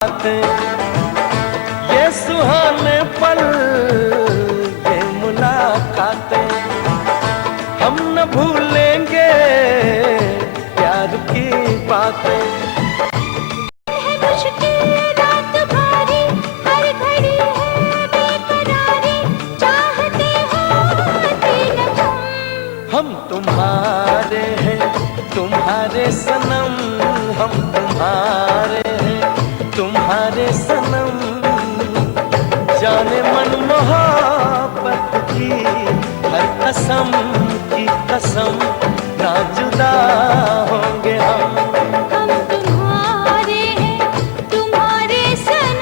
बातें, ये सुहाने पल, ये मुलाकातें, हम न भूलेंगे प्यार की बातें। है मुश्किल रात भारी, हर घड़ी है बेकरारी, चाहते होते न हम तुम्हारे हैं, तुम्हारे सनम, हम तुम्हारे हैं, तुम्हारे सनम। जाने मन मोहब्बत की हर कसम की कसम, ना जुदा होंगे हम। तुम्हारे हैं, तुम्हारे सनम।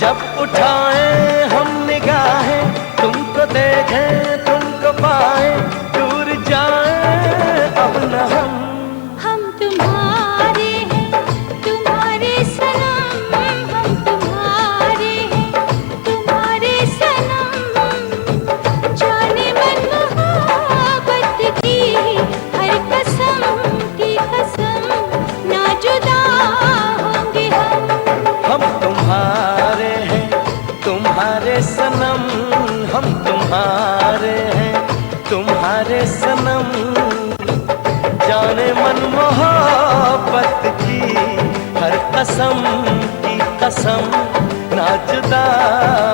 जब उठाएं हम निगाहें, तुमको देखें तुमको पाएं, दूर जाएं अब न हम तुम्हारे हैं, तुम्हारे सनम। हम तुम्हारे हैं, तुम्हारे सनम। जाने मन मोहब्बत की हर कसम की कसम, ना जुदा होंगे हम तुम्हारे हैं, तुम्हारे सनम, हम तुम्हारे हैं, तुम्हारे सनम। जाने मन मोहब्बत की हर कसम की कसम, ना जुदा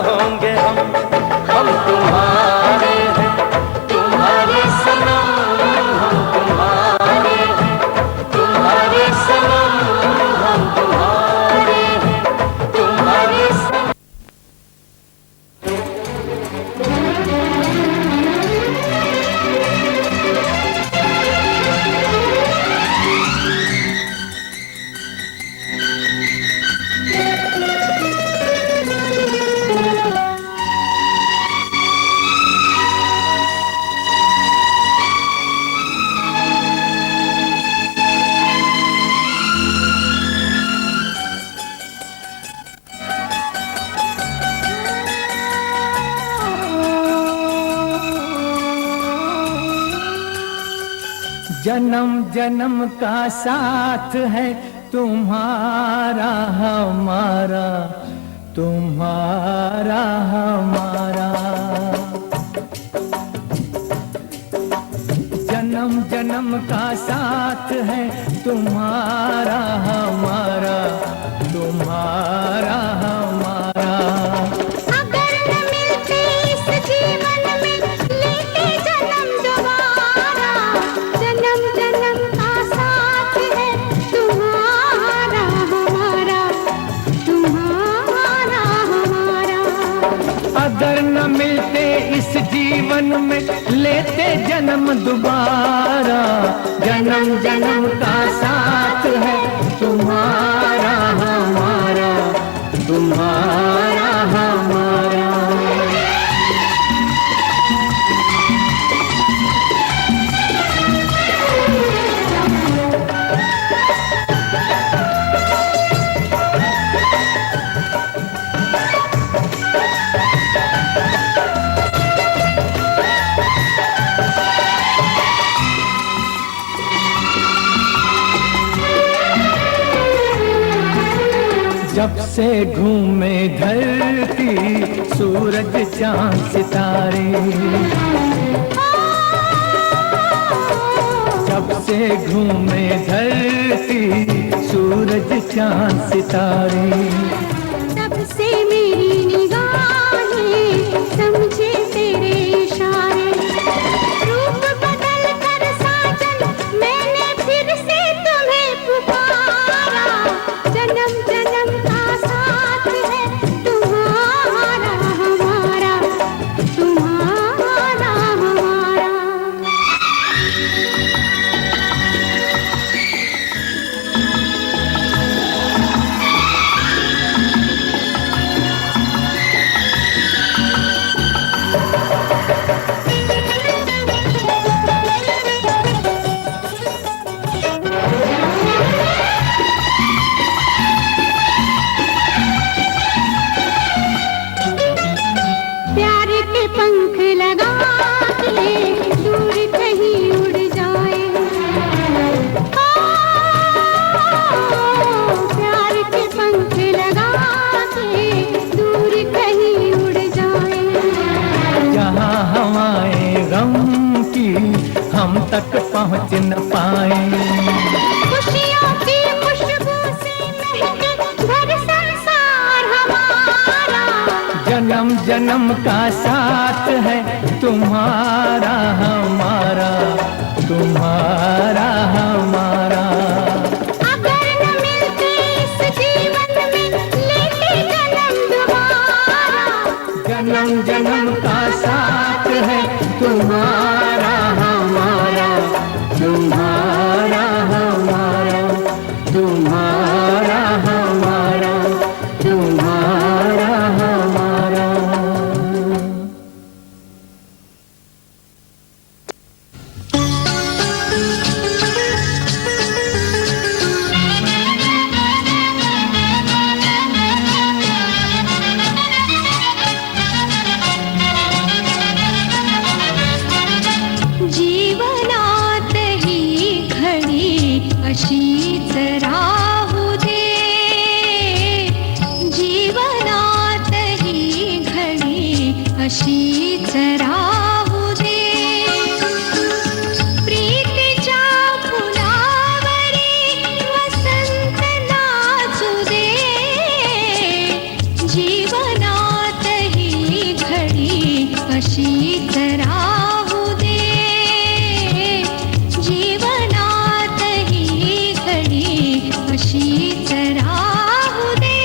होंगे हम। हम तुम्हारे हैं, तुम्हारे सनम, हम तुम्हारे हैं, तुम्हारे सनम, हम तुम्हारे हैं, तुम्हारे सनम। जन्म जन्म का साथ है तुम्हारा हमारा, तुम्हारा हमारा। जन्म जन्म का साथ है तुम्हारा हमारा, तुम्हारा हमारा। अगर न मिलते इस जीवन में, लेते जन्म दोबारा। जन्म जन्म का साथ है तुम्हारा हमारा, तुम्हारा हमारा। अगर न मिलते इस जीवन में, लेते जन्म दोबारा। जन्म जन्म का साथ है तुम्हारा हमारा, तुम्हारा हमारा। जब से घूमे धरती, सूरज चांद सितारे, जब से घूमे धरती सूरज चांद सितारे, तब से मेरी निगाहें समझे तेरे इशारे। रूप बदल कर साजन मैंने फिर से तुम्हें पुकारा। जन्म जन्म का साथ है तुम्हारा हमारा, तुम्हारा हमारा। प्यार के पंख लगा के दूर कहीं उड़ जाए। प्यार के पंख लगा के दूर कहीं उड़ जाए। जहाँ हवाएं गम की हम तक पहुँच न पाए। खुशियों की खुशबू से महके घर संसार हमारा। जन्म जन्म का साथ है तुम्हारा हमारा, तुम्हारा हमारा। अगर न मिलते इस जीवन में लेते जन्म दोबारा। जन्म जन्म का साथ है तुम्हारा हमारा, तुम्हारा हमारा, तुम्हारा हमारा, तुम्हारा हमारा। जीवनात ही घडी अशीच राहू दे। जीवनात ही घडी अशीच राहू दे। प्रीतीच्या फुलावरी वसंत नाचू दे। जीवनात ही घडी अशीच राहू दे। जीवनात ही घडी अशीच राहू दे।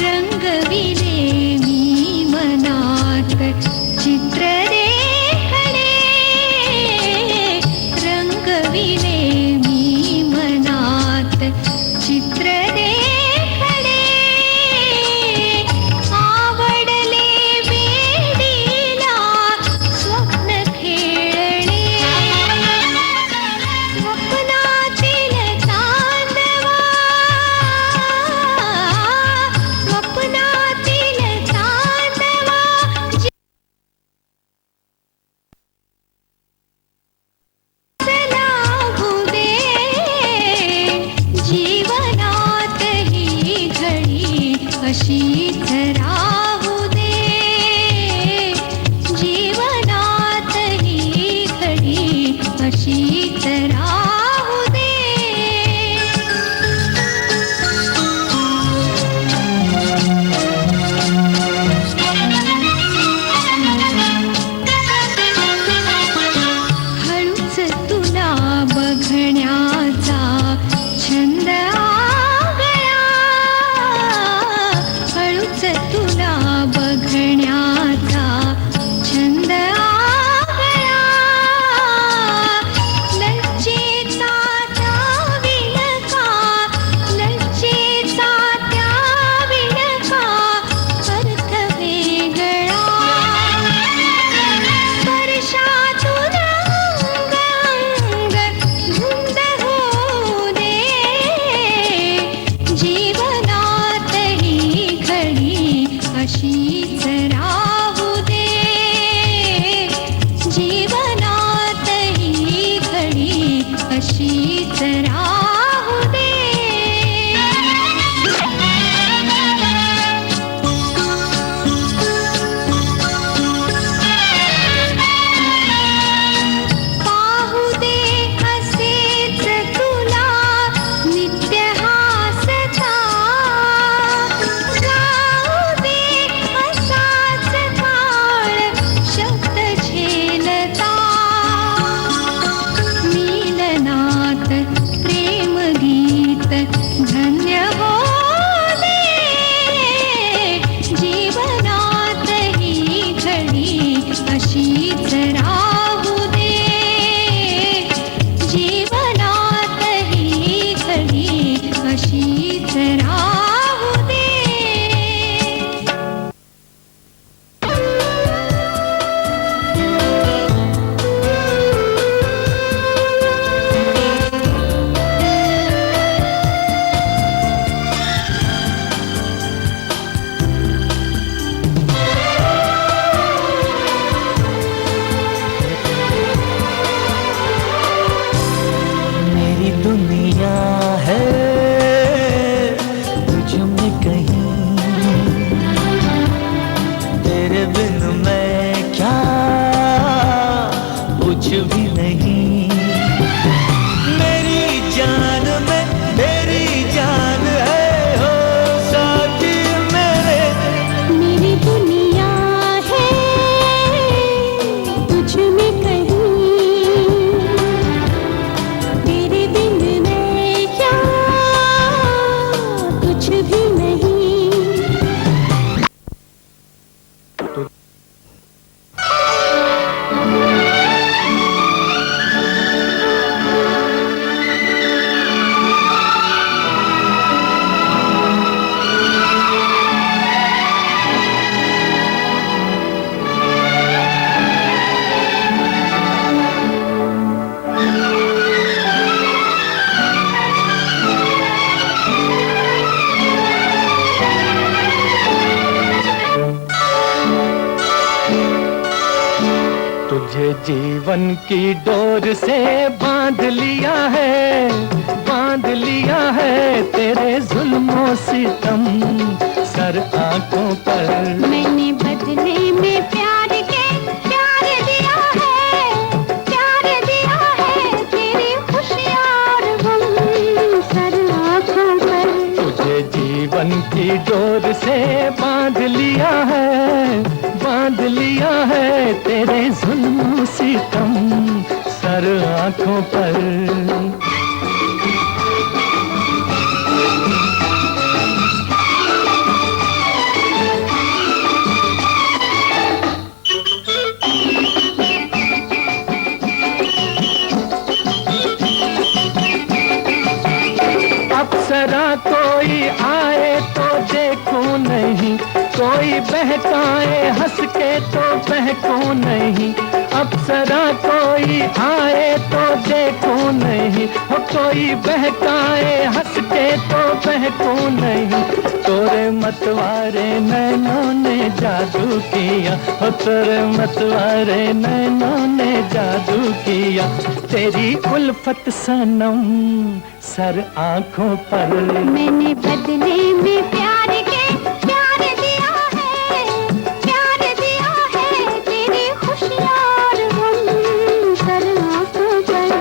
रंगविले मी मनात चित्र रेखडे। रंगविले मी मनात चित्र रेखडे। आवडले वेडीला स्वप्न खेळणे। स्वप्नातील चांदवा, स्वप्नातील चांदवा लागू दे। जीवनात ही घडी अशीच राहू दे। जीवनात ही घडी अशीच राहू दे। हळूच तुला बघण्याचा छंद आगळा। हळूच धन्य हो दे जीवनात ही घडी अशीच राहू दे जीवनात ही घडी अशीच राहू दे मेरी दुनिया है तुझ में कहीं, तेरे बिन मैं क्या कुछ भी नहीं। मेरी जान में तेरी जान है हो साथी मेरे। मेरी दुनिया है तुझ में कहीं, तेरे बिन मैं क्या कुछ भी नहीं। तुझे जीवन की डोर से बांध लिया है तेरे जुल्मों सितम सर आंखों पर। मैंने बदले में प्यार के प्यार दिया है तेरी खुशियाँ और गम सर आँखों पर। तुझे जीवन की डोर से बांध लिया है तेरे जुल्म सितम सर आंखों पर। अप्सरा कोई आए तो देखूं नहीं, कोई बहकाए हंस के तो बहकूं नहीं। अप्सरा कोई आए तो देखूं नहीं, हो कोई बहकाए हंस के तो बहकूं नहीं। तोरे मतवारे नैनों ने जादू किया, हो तोरे मतवारे नैनों ने जादू किया। तेरी उल्फत सनम सर आंखों पर। मैंने बदले में प्यार के प्यार दिया है तेरी खुशियाँ और गम सर आँखों पर।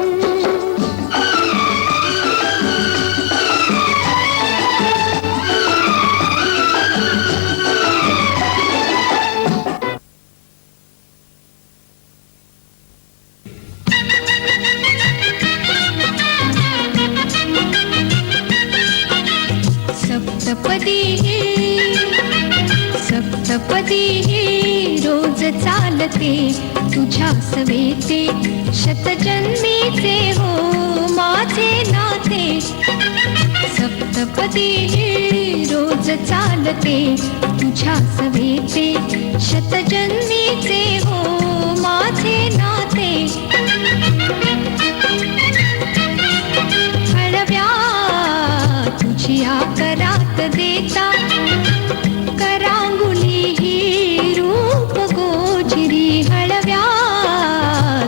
सप्तपदी रोज चालते तुझ्या सवेते शतजन्मीचे हो माझे नाते। सप्तपदी रोज चालते तुझ्या सवेते शतजन्मीचे हो माझे नाते। हळव्या तुझ्या करात देता करांगुली ही रूप गोजिरी। हळव्या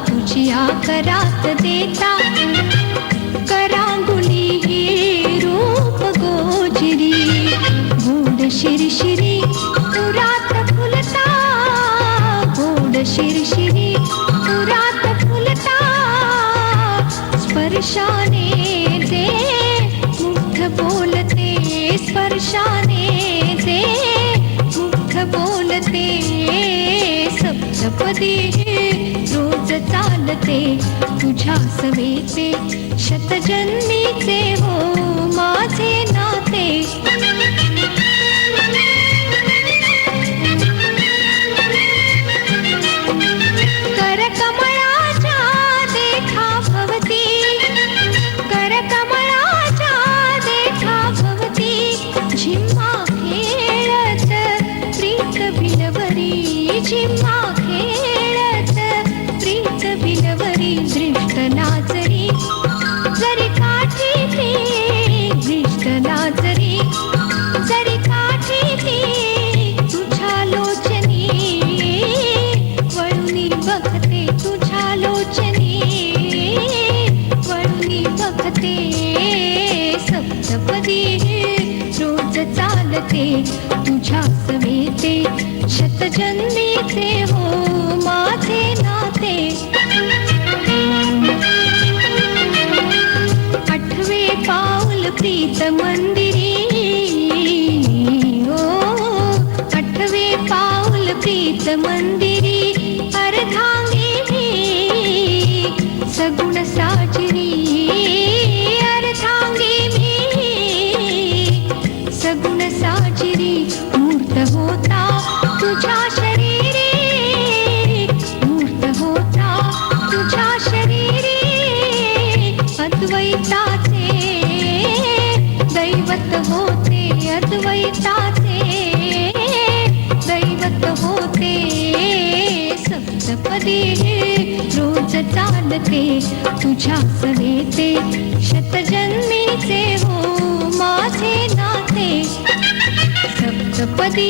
तुझ्या करात देता करांगुली ही रूप गोजिरी। गोड शिरशिरी तुरात फुलता गोड शिरशिरी तुरात फुलता। स्पर्शाने दे मुग्ध बोलते स्पर्शाने दे मुग्ध बोलते। सप्तपदी रोज चालते तुझ्या सवेचे शतजन्मीचे हो माझे झिम्मा खेळत प्रीत बिलवरी झिम्मा खेळत प्रीत बिलवरी दृष्ट नाचरी जरी काठी ती दृष्ट नाचरी जरी काठी ती तुझ्या लोचनी वळुनी बघते तुझ्या लोचनी वळुनी बघते सप्तपदी रोज चालते तुझ्या समेते शतजन्मीचे हो माझे नाते आठवे पाऊल प्रीत मंदिरी ओ आठवे पाऊल प्रीत मंदिरी अर्धांगी सगुण साजरी अर्धांगी सगुण साजरी मूर्त होता तुझ्या शरीरी मूर्त होता तुझ्या शरीरी अद्वैताचे दैवत होते अद्वैताचे दैवत होते सप्तपदी रोज चालते तुझ्या सवेते शतजन्मीचे हो माझे नाते सप्तपदी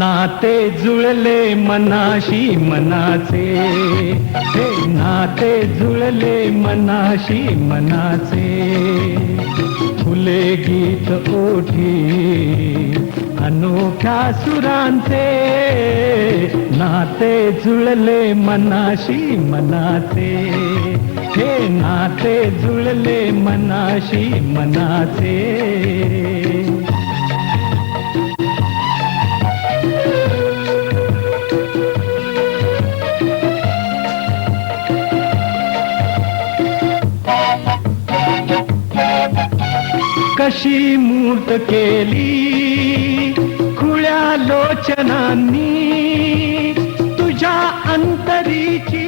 नाते जुळले मनाशी मनाचे हे नाते जुळले मनाशी मनाचे फुले गीत ओठी अनोख्या सुरांचे नाते जुळले मनाशी मनाचे हे नाते जुळले मनाशी मनाचे कशी मूर्त केली खुळ्या लोचनांनी तुझ्या अंतरीची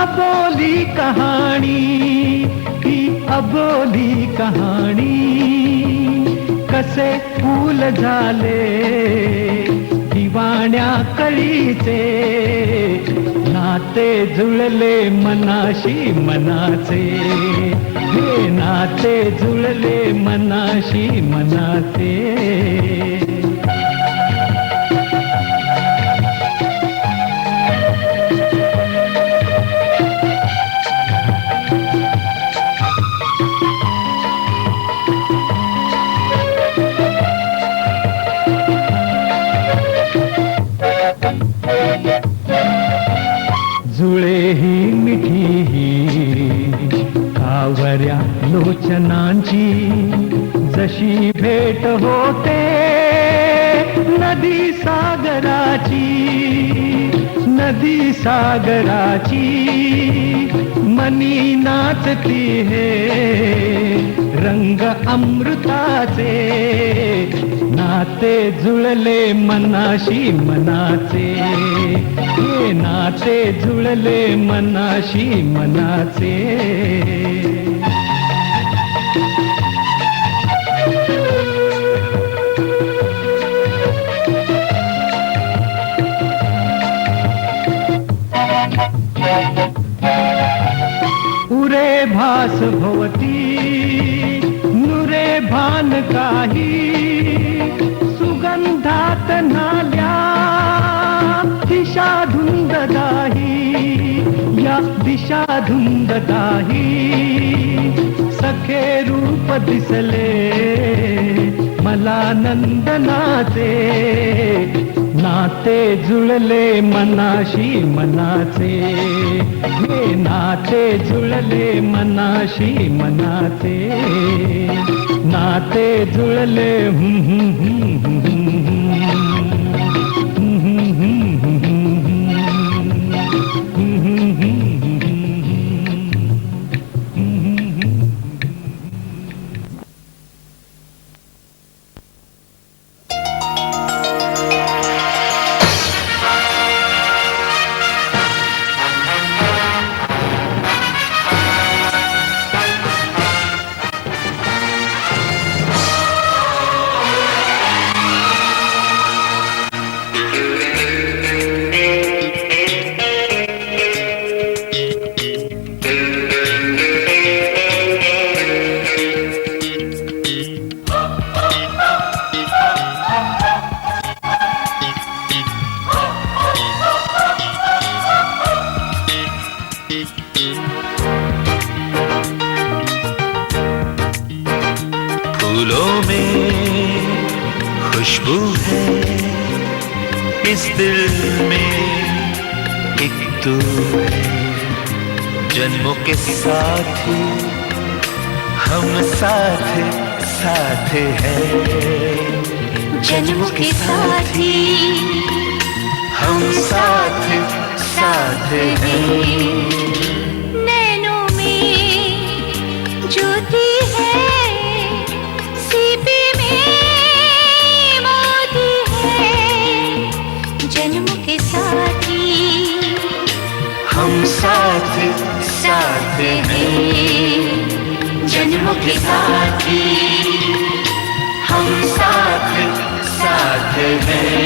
अबोली कहाणी ही अबोली कहाणी कसे फूल झाले दिवाण्या कळीचे नाते जुळले मनाशी मनाचे हे नाते जुळले मनाशी मनाचे जुळे ही मिठी ही कावऱ्या लोचनांची जशी भेट होते नदी सागराची मनी नाचती है रंग अमृताचे नाते जुळले मनाशी मनाचे हे नाते जुळले मनाशी मनाचे उरे भास भवती नुरे भान काही सुगंधात नाल्या दिशा धुंद दाही या दिशा धुंद दाही सखे रूप दिसले मला नंदनाचे नाते जुळले मनाशी मनाचे हे नाते जुळले मनाशी मनाचे नाते जुळले एक तू है, जन्मों के साथी हम साथ साथ हैं, जन्मों के साथी हम साथ साथ हैं। नैनों में ज्योति है, सीपी में मोती है, जन्मों के साथी हम साथ साथ हैं, जन्मों के साथी हम साथ साथ हैं।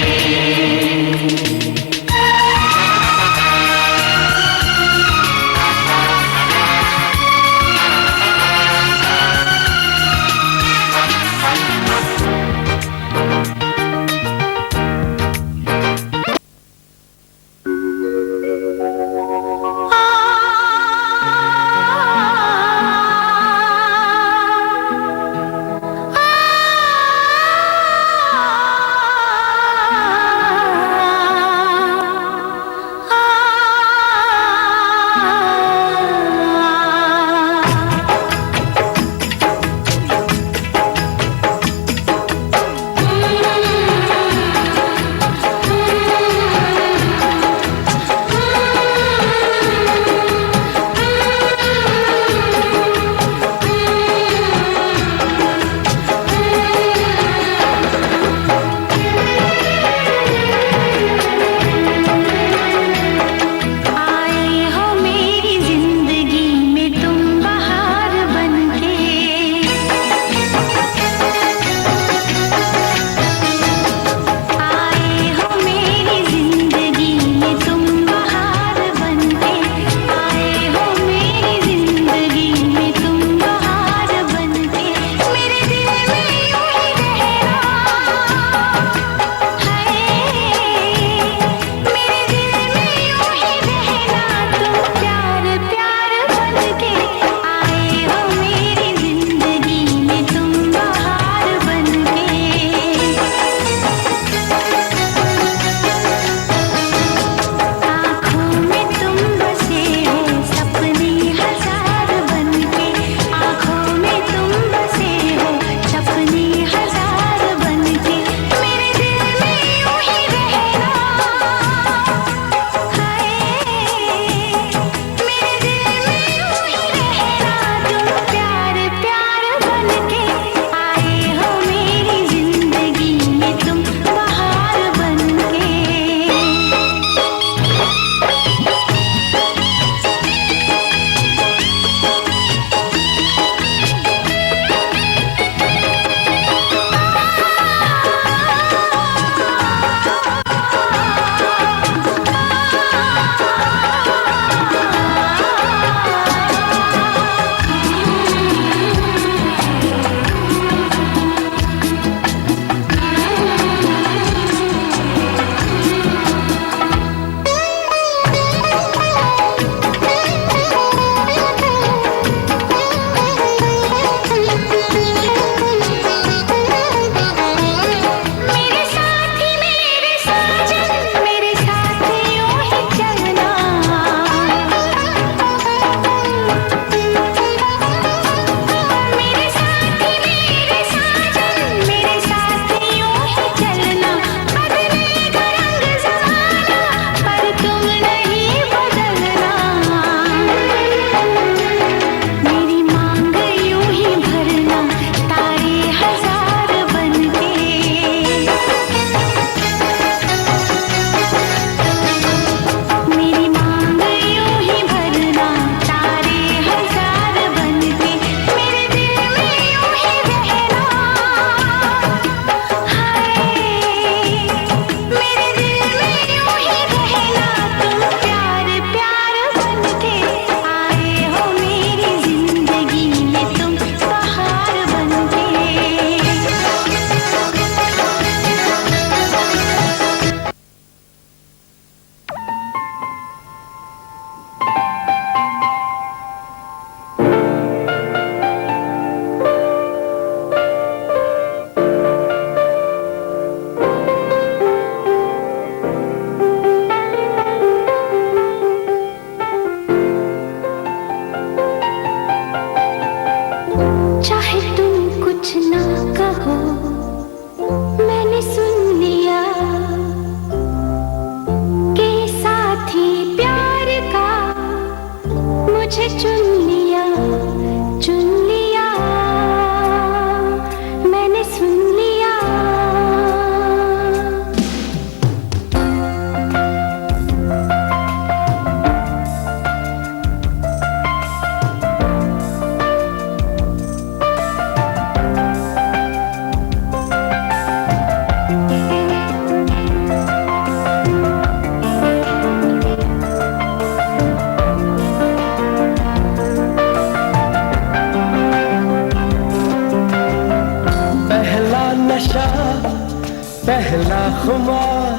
पहला खुमार,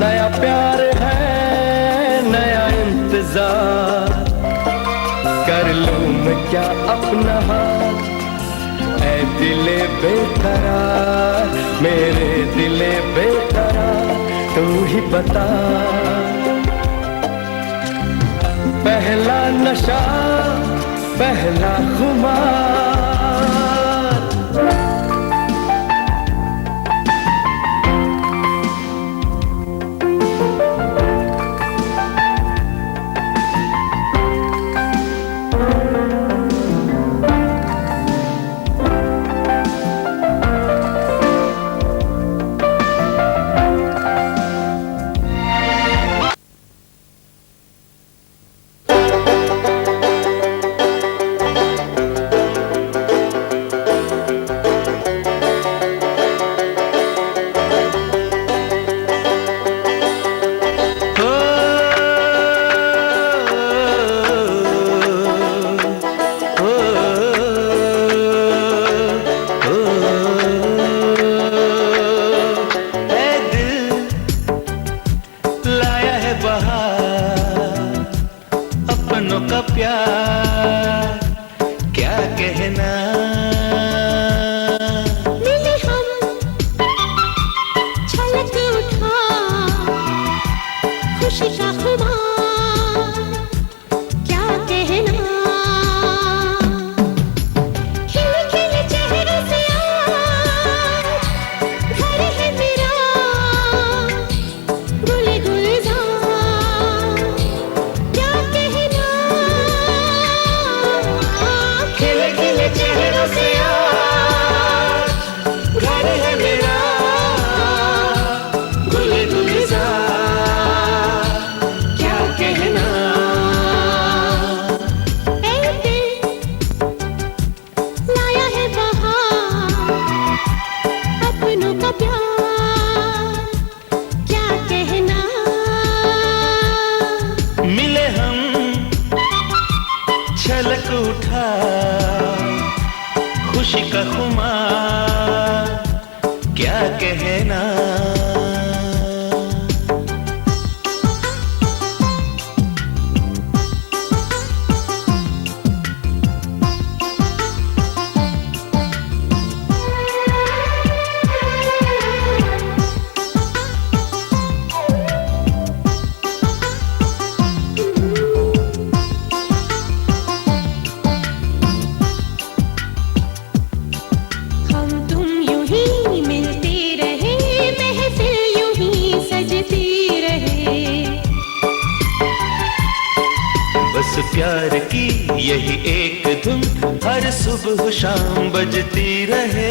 नया प्यार है नया इंतजार, कर लूं मैं क्या अपना हाथ, ऐ दिले बेकरार, मेरे दिले बेकरार, तू ही बता। पहला नशा पहला खुमार, प्यार की यही एक धुन हर सुबह शाम बजती रहे।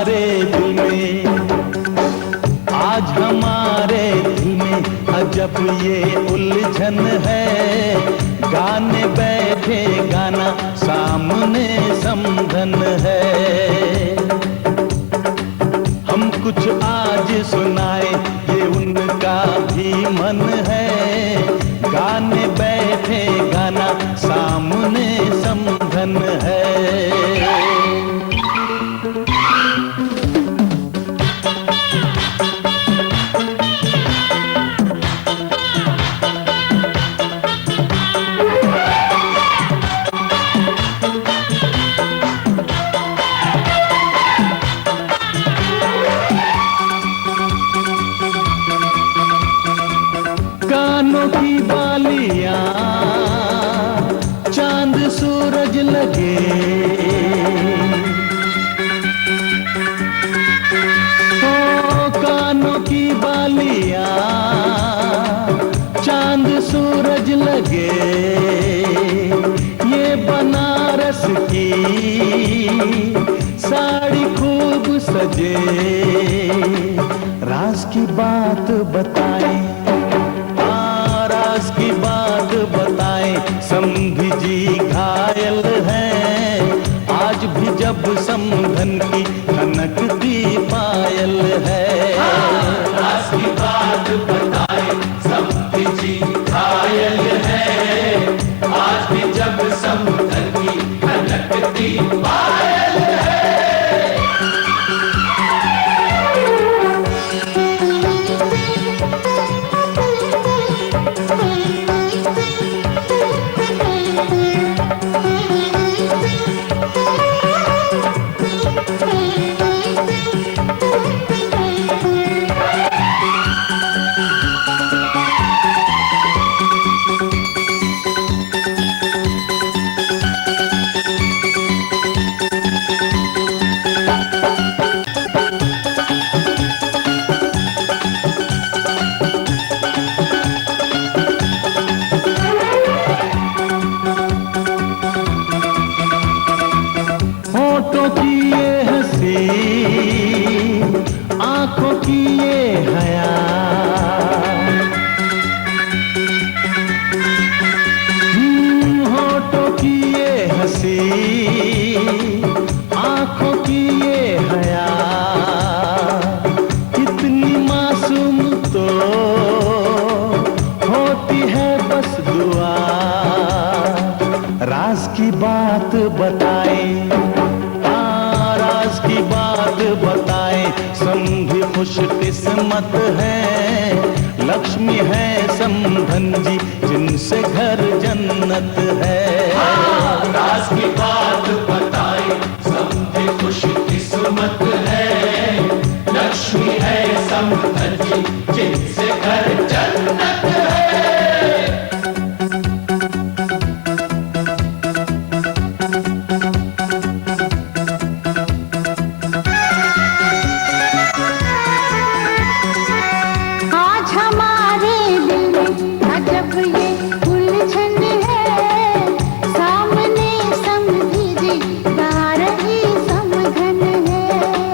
हमारे दिल में, आज हमारे दिल में अजब ये उलझन है। गाने बैठे गाना सामने समधन है। हम कुछ आज सुनाए ये उनका भी मन है। गाने बैठे गाना सामने समधन है। कानों की बालियां चांद सूरज लगे, ओ कानों की बालियां चांद सूरज लगे। ये बनारस की साड़ी खूब सजे। राज की बात बताएं, की बात बताएं, समधी जी घायल हैं। आज भी जब समधन की खनकती पायल है। राज की बात बताएं, समधी जी घायल हैं। आज भी जब समधन की खनकती पायल है। होठों की ये हंसी, आंखों की ये हया, होठों की ये हंसी, आंखों की ये हया। कितनी मासूम तो होती है बस दुआ। राज की बात बताएं, राज की बात बताएं, समधी खुश किस्मत है। लक्ष्मी है समधन जी जिनसे घर जन्नत है। राज की बात बताएं, समधी खुश किस्मत है। लक्ष्मी है समधन जी जिनसे घर जन्नत है। सामने समधी जी गा रही समधन है।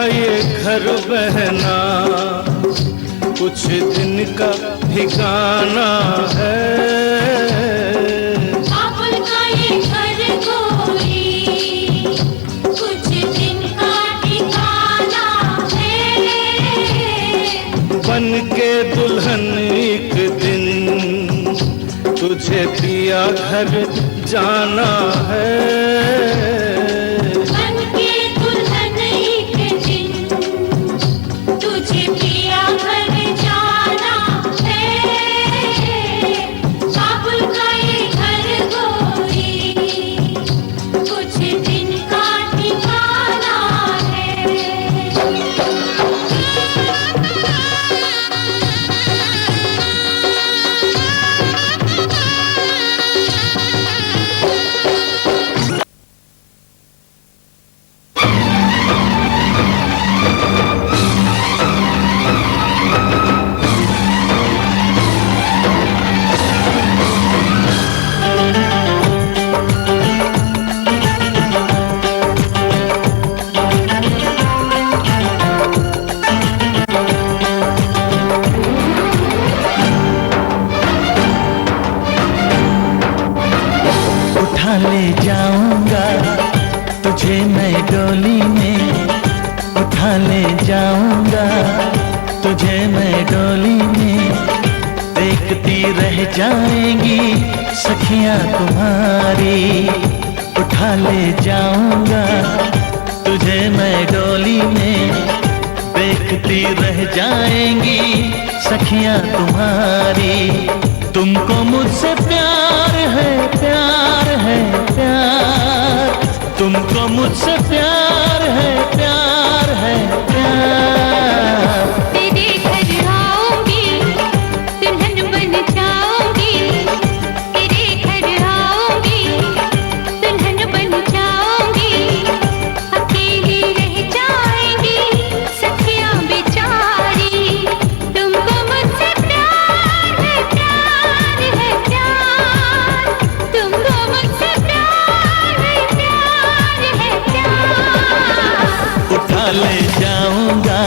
का ये घर बहना कुछ दिन का ठिकाना है। बाबुल का ये घर कोई कुछ दिन का ठिकाना है। बन के दुल्हन एक दिन तुझे पिया घर जाना है। बन के दुल्हन एक दिन तुझे पिया घर जाना है। बाबुल का ये घर कोई कुछ दिन का ठिकाना है। उठा ले जाऊंगा तुझे मैं डोली में, उठा ले जाऊंगा तुझे मैं डोली में। देखती रह जाएंगी सखियां तुम्हारी। उठा ले जाऊंगा तुझे मैं डोली में, देखती रह जाएंगी सखियां तुम्हारी। तुमको मुझसे प्यार है, प्यार है, प्यार। तुमको मुझसे प्यार है, प्यार है, प्यार। तेरे घर आऊंगी दुल्हन बन जाऊंगी। तेरे घर आऊंगी दुल्हन बन जाऊंगी। अकेली रह जाएंगी सखियां बेचारी। तुमको मुझसे प्यार है, प्यार है, प्यार। तुमको मुझसे प्यार है, प्यार है, प्यार। उठा ले जाऊंगा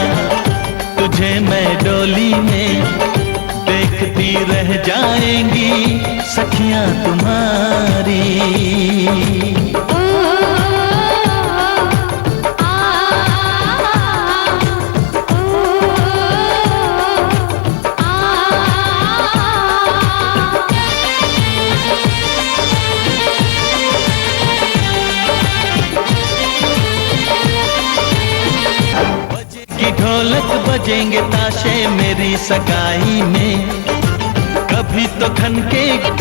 तुझे मैं डोली में, देखती रह जाएंगी सखियां तुम्हारी। ओ की ढोलक बजेंगे ताशे मेरी सगाई में। कभी तो खनके